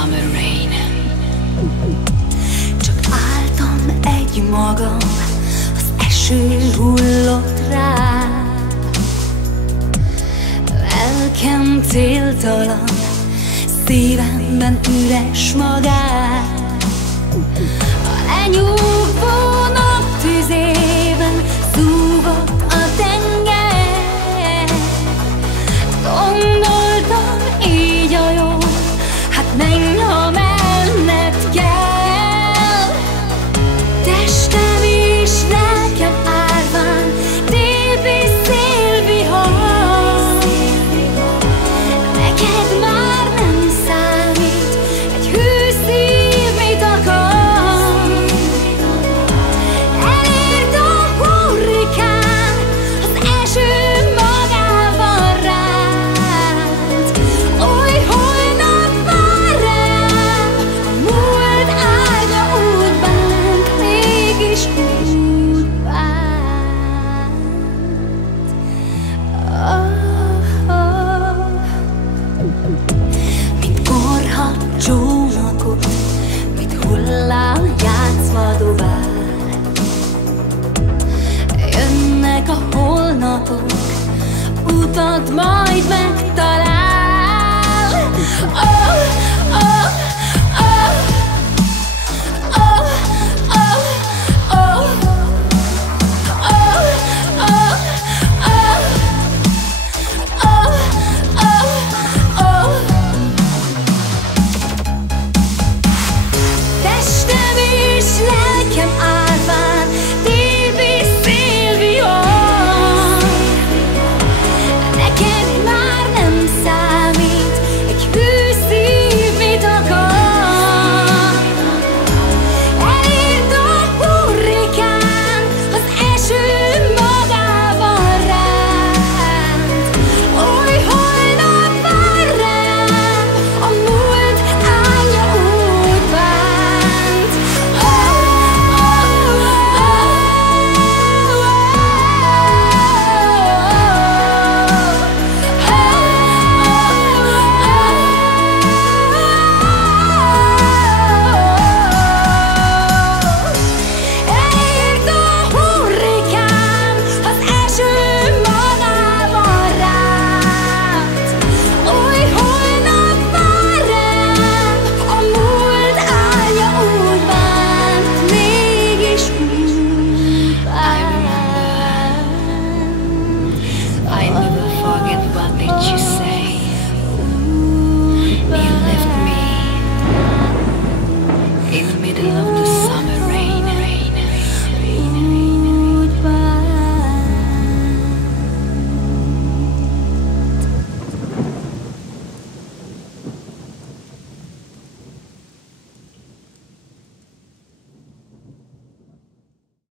summer rain. Csak álltam egy magam, az eső hullott rá. Lelkem céltalan, szívemben üres magát. A lenyugvó nap tüzében zúgott a tenger. Gondoltam, így a jó, hát menj, ha menned kell. Testem is nekem árván, tépi szélvihar. Neked már nem számít, egy hű szív mit akar. Elért a hurrikán, az eső magával ránt. Oly holnap vár rám, a múlt ágya úgy bánt, mégis úgy bánt. Mint korhat csónakot, mint hullám játszva dobál. Jönnek a holnapok, utat majd megtalál.